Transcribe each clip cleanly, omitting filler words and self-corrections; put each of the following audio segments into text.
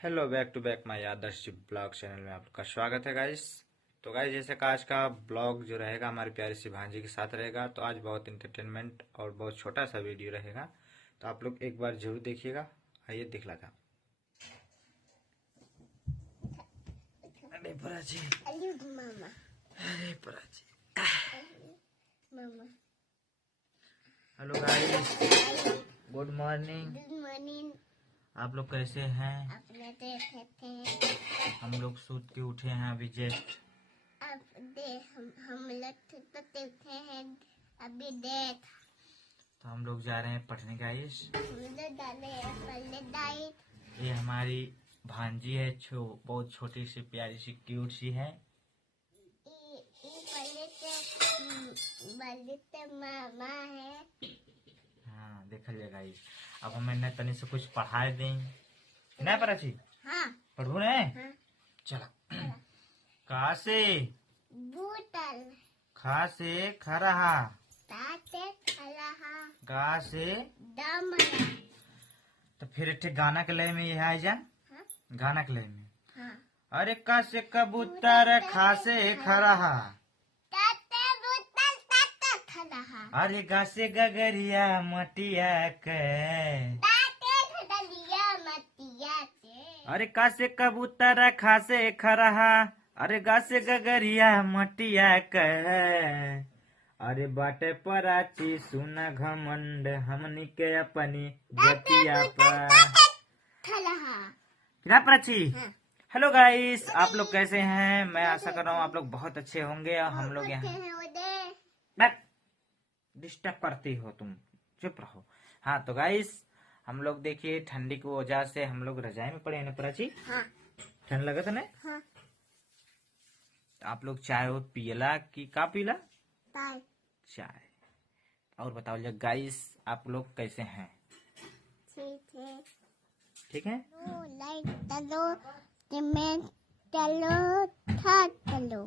Hello back to back my Adarsh blog channel में आपका स्वागत है गाइस। तो गाइस जैसे कि आज का ब्लॉग जो रहेगा हमारी प्यारी सी भांजी के साथ रहेगा। तो आज बहुत इंटरटेनमेंट और बहुत छोटा सा वीडियो रहेगा, तो आप लोग एक बार जरूर देखिएगा। आइए दिखलाता हूं। अरे प्राची, अरे Prachi, hello guys, good morning. आप लोग कैसे हैं? अपने देखे थे। हम लोग सूत के उठे हैं अभी जस्ट। हम लोग तो उठे हैं अभी देख। तो हम लोग जा रहे हैं पढ़ने गाइस। हम लोग डाले हैं पहले डाइट। ये हमारी भांजी है, बहुत छोटी सी प्यारी सी क्यूट सी है। पहले से मामा है। हाँ देखा जाएगा गाइस। अब हमें न तनी से कुछ पढ़ाए दें ना प्राची। हाँ पढ़ू ने। हाँ। चला। का से बूटल खा से खरहा, ताते खलहा गा से दमला। तो फिर एक गाना के लय में यह आ जा। हाँ गाना के लय में हाँ। अरे का से कबूतर खा से खरहा, ताते बूटल ताते खलहा। अरे गा से गगरिया मटिया के, ताते खडलिया मतिया से। अरे का से कबूतर खा से खरहा, अरे गा से गगरिया मटिया के, अरे बाटे पराची सुना घमंड हमनी के अपनी जतिया पर। खलहा। क्या प्राची? हाँ। हेलो गाइस, आप लोग कैसे हैं? मैं आशा कर रहा हूँ आप लोग बहुत अच्छे होंगे। और हम लोग यहाँ डिस्टर्ब करती हो तुम, चुप रहो। हाँ तो गाइस, हम लोग देखिए ठंडी की वजह से हम लोग रजाई में पड़े हैं ना प्राची। हाँ ठंड लगा था ना। हाँ। आप लोग चाय वो पियला कि का पीला? ताई चाय। और बताओ जब गाइस आप लोग कैसे हैं? ठीक है। ठीक है। लाइट चलो कमेंट चलो था चलो।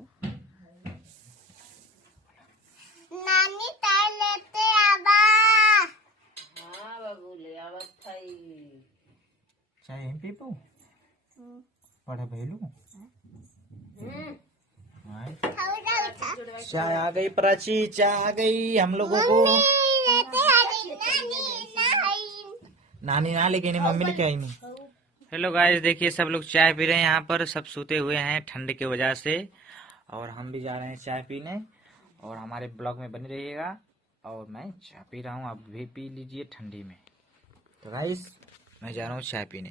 नानी ताई लेते आबा। हाँ बाबू ले आवत थाई। चाय हम पीपू पढ़े भैलू। चाय आ गई प्राची, चाय आ गई हम लोगों को। नानी ना लेके नहीं, मम्मी लेके आई नहीं। हेलो गाइस, देखिए सब लोग चाय पी रहे हैं यहाँ पर। सब सोते हुए हैं ठंड की वजह से, और हम भी जा रहे हैं चाय पीने। और हमारे ब्लॉग में बने रहिएगा। और मैं चाय पी रहा हूँ, आप भी पी लीजिए ठंडी में। तो गाइस मैं जा रहा हूँ चाय पीने।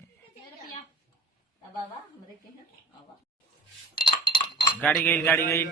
बाबा हमरे के हैं। गाड़ी गई।